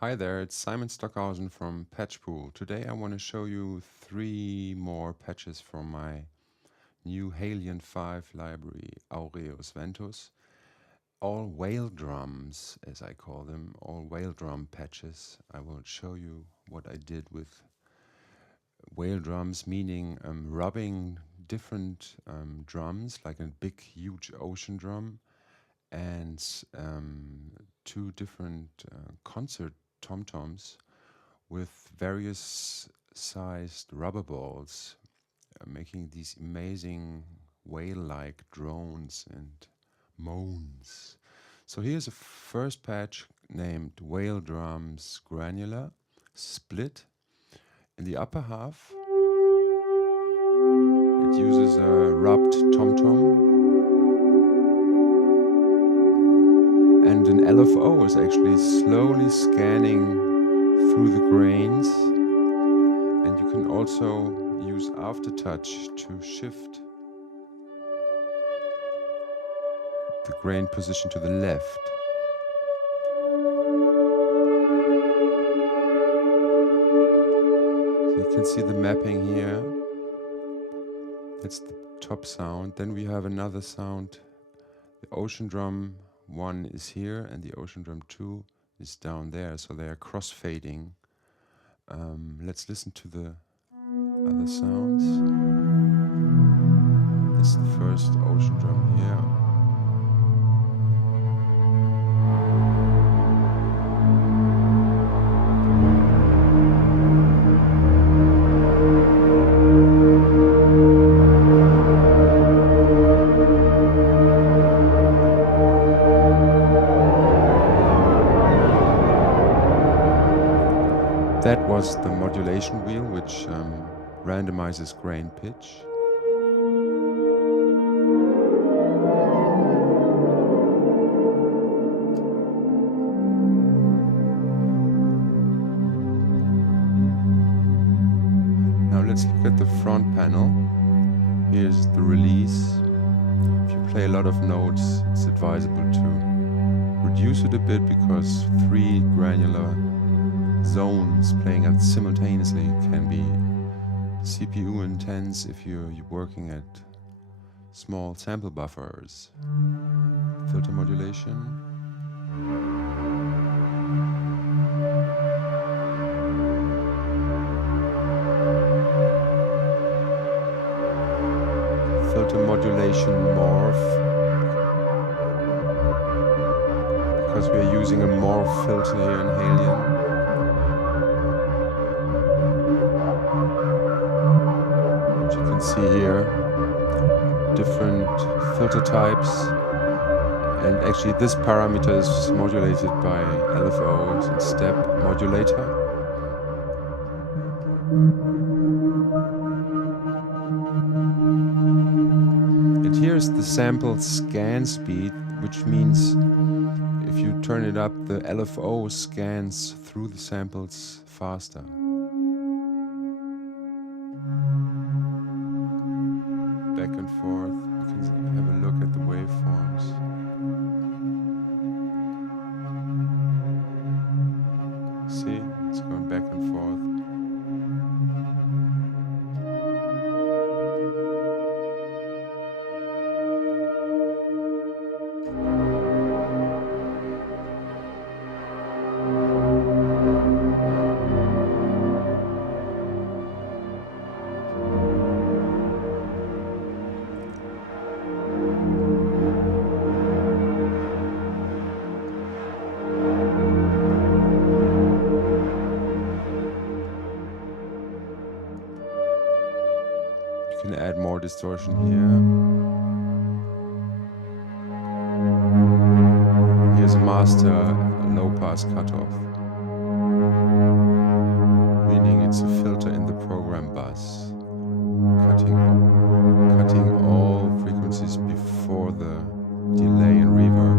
Hi there, it's Simon Stockhausen from Patchpool. Today I want to show you 3 more patches from my new HALion 5 library, Aureus Ventus. All whale drums, as I call them, all whale drum patches. I will show you what I did with whale drums, meaning rubbing different drums, like a big, huge ocean drum, and 2 different concert tom-toms with various sized rubber balls, making these amazing whale-like drones and moans. So here's a first patch named Whale Drums Granular Split. In the upper half, it uses a rubbed tom-tom, and an LFO is actually slowly scanning through the grains, and you can also use aftertouch to shift the grain position to the left. So you can see the mapping here. That's the top sound. Then we have another sound. The ocean drum 1 is here and the ocean drum 2 is down there, so they are crossfading. Let's listen to the other sounds. This is the first ocean drum here. That was the modulation wheel, which randomizes grain pitch. Now let's look at the front panel. Here's the release. If you play a lot of notes, it's advisable to reduce it a bit, because 3 granular zones playing out simultaneously can be CPU intense if you're working at small sample buffers. Filter modulation. Filter modulation morph, because we're using a morph filter here in HALion. See here different filter types, and actually this parameter is modulated by LFOs and step modulator. And here's the sample scan speed, which means if you turn it up, the LFO scans through the samples faster. Back and forth. You can have a look at the waveforms. See, it's going back and forth. You can add more distortion here. Here's a master low-pass cutoff, meaning it's a filter in the program bus, cutting all frequencies before the delay and reverb.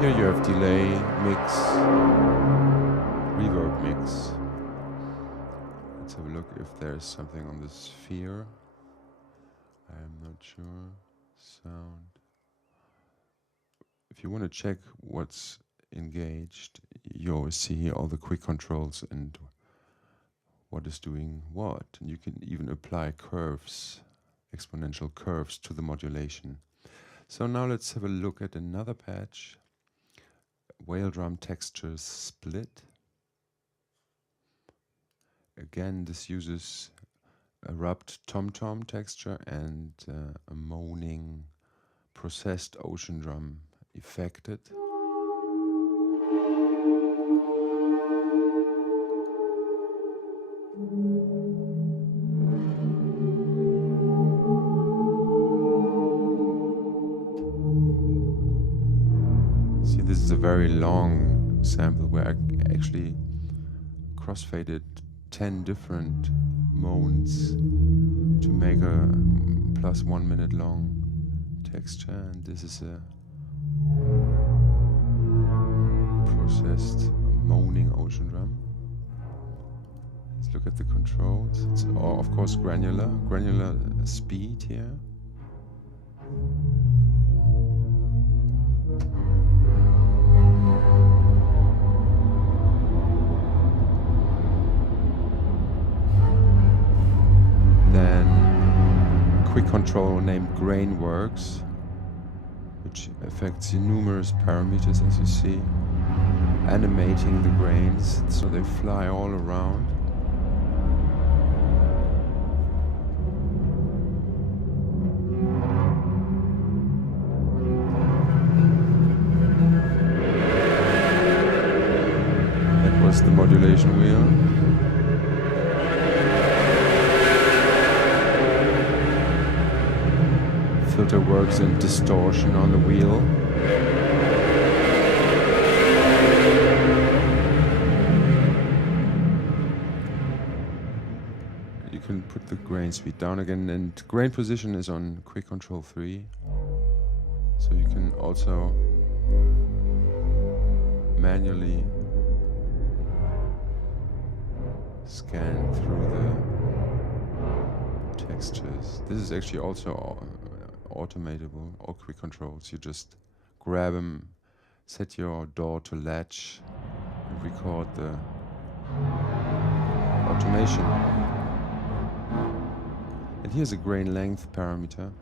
Here you have delay, mix, reverb mix. Let's have a look if there's something on the sphere. I'm not sure. Sound. If you want to check what's engaged, you always see here all the quick controls and what is doing what. And you can even apply curves, exponential curves to the modulation. So now let's have a look at another patch. Whale drum textures split. Again, this uses a rubbed tom-tom texture and a moaning processed ocean drum effected. See, this is a very long sample where I actually crossfaded 10 different moans to make a plus 1 minute long texture, and this is a processed moaning ocean drum. Let's look at the controls. It's of course granular speed here. Then a quick control named Grainworks, which affects numerous parameters, as you see, animating the grains so they fly all around. That was the modulation wheel. Filter works in distortion on the wheel. You can put the grain speed down again, and grain position is on quick control 3. So you can also manually scan through the textures. This is actually also automatable, all quick controls. You just grab them, set your DAW to latch, and record the automation. And here's a grain length parameter.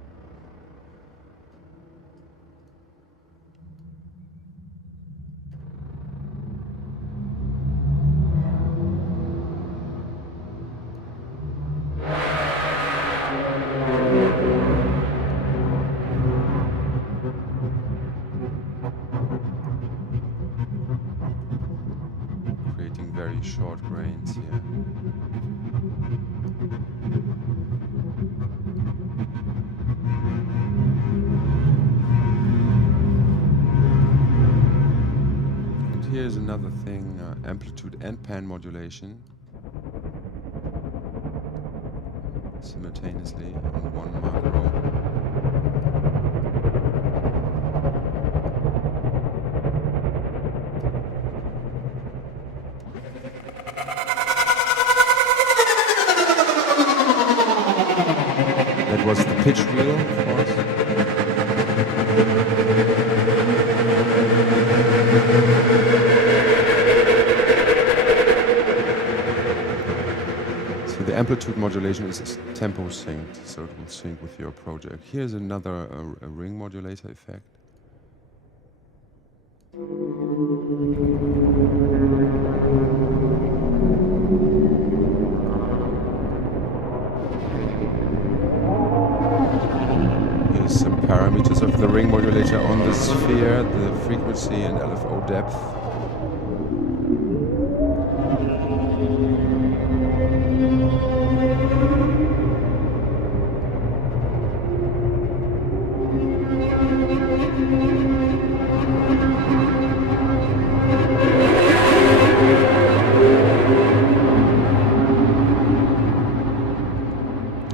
Creating very short grains here. And here's another thing, amplitude and pan modulation simultaneously on one macro. That was the pitch wheel, of course. So the amplitude modulation is tempo synced, so it will sync with your project. Here's another a ring modulator effect. Some parameters of the ring modulator on the sphere, the frequency and LFO depth.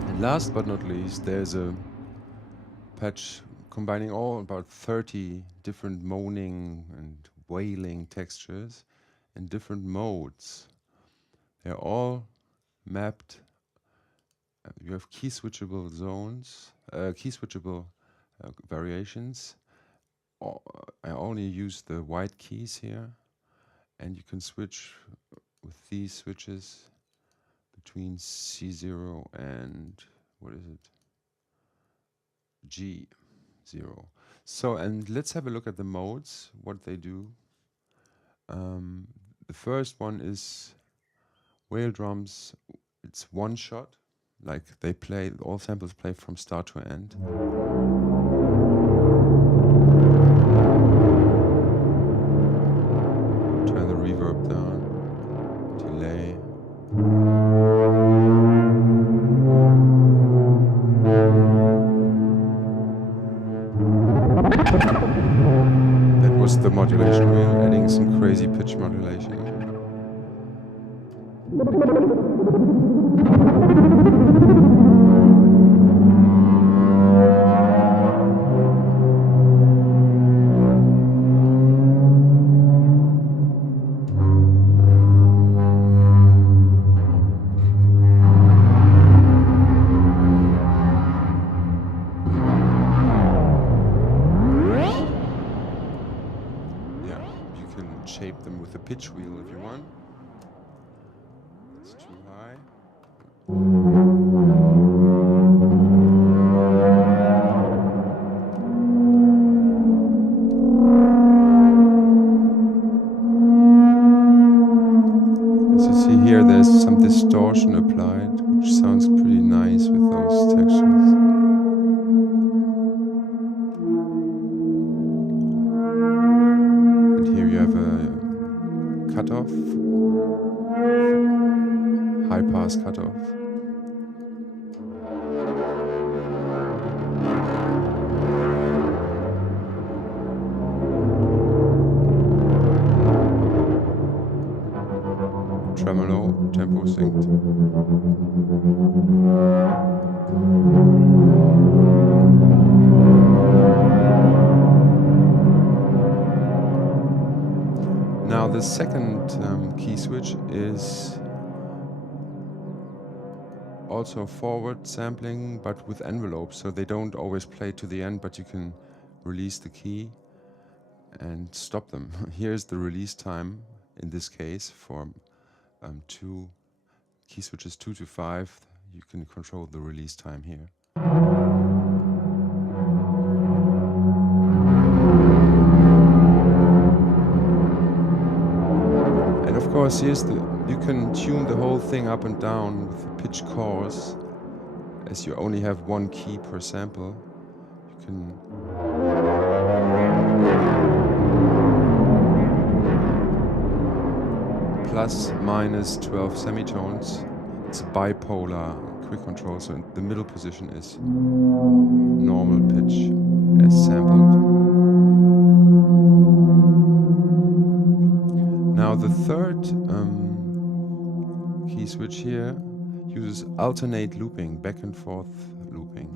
And last but not least, there's a patch combining all about 30 different moaning and wailing textures in different modes. They're all mapped. You have key switchable zones key switchable variations. I only use the white keys here, and you can switch with these switches between C0 and, what is it, G0. So, and let's have a look at the modes, what they do. The first one is whale drums. It's one shot, like they play, all samples play from start to end. Turn the reverb down, delay. That was the modulation wheel, adding some crazy pitch modulation. Shape them with a pitch wheel if you want. It's too high. As you see here, there's some distortion applied, which sounds pretty nice with those textures. Cutoff, high pass cutoff. Tremolo, tempo synced. Now the second key switch is also forward sampling, but with envelopes, so they don't always play to the end, but you can release the key and stop them. Here's the release time in this case for two key switches 2 to 5. You can control the release time here. Of course, you can tune the whole thing up and down with the pitch course, as you only have one key per sample. You can plus minus 12 semitones. It's bipolar quick control, so the middle position is normal pitch as sampled. Now the third key switch here uses alternate looping, back and forth looping.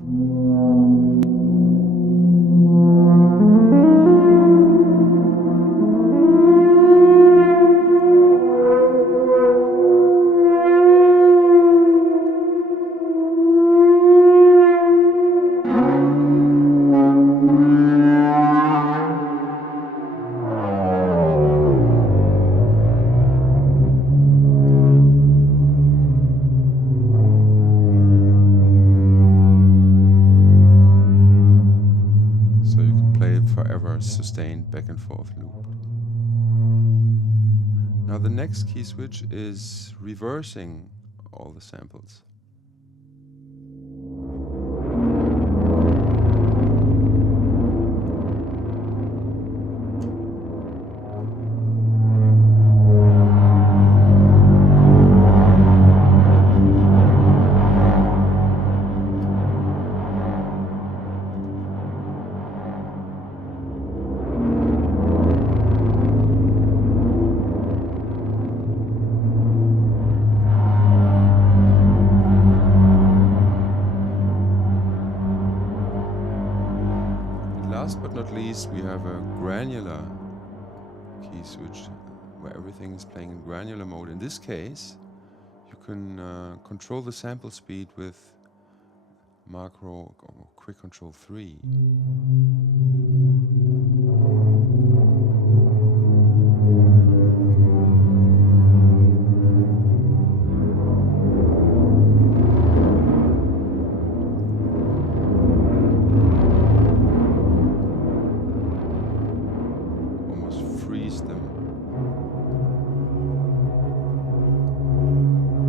Sustained back and forth loop. Now the next key switch is reversing all the samples. Last but not least, we have a granular key switch where everything is playing in granular mode. In this case, you can control the sample speed with macro quick control 3. Almost freeze them.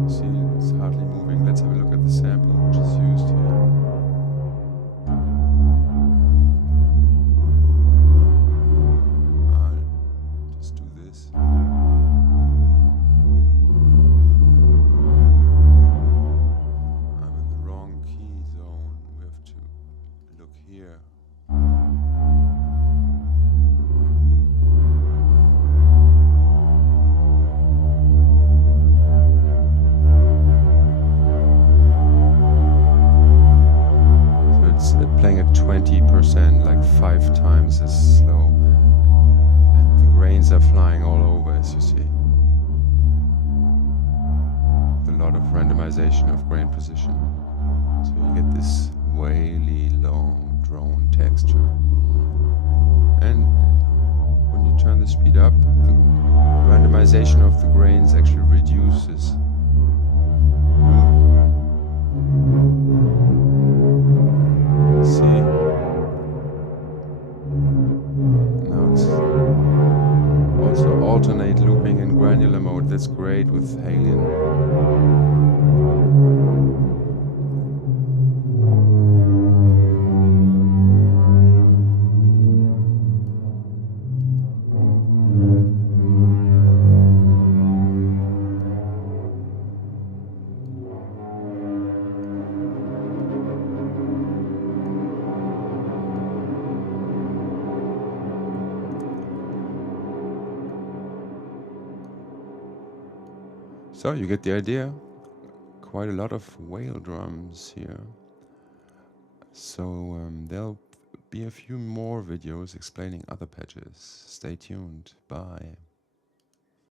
See, it's hardly moving. Let's have a look at the sample which is used here. I'll just do this. I'm in the wrong key zone. We have to look here. Playing at 20%, like 5 times as slow, and the grains are flying all over, as you see, with a lot of randomization of grain position, so you get this wavy, long, drone texture. And when you turn the speed up, the randomization of the grains actually reduces. See? Now it's also alternate looping in granular mode. That's great with HALion. So you get the idea. Quite a lot of whale drums here. So there'll be a few more videos explaining other patches. Stay tuned. Bye.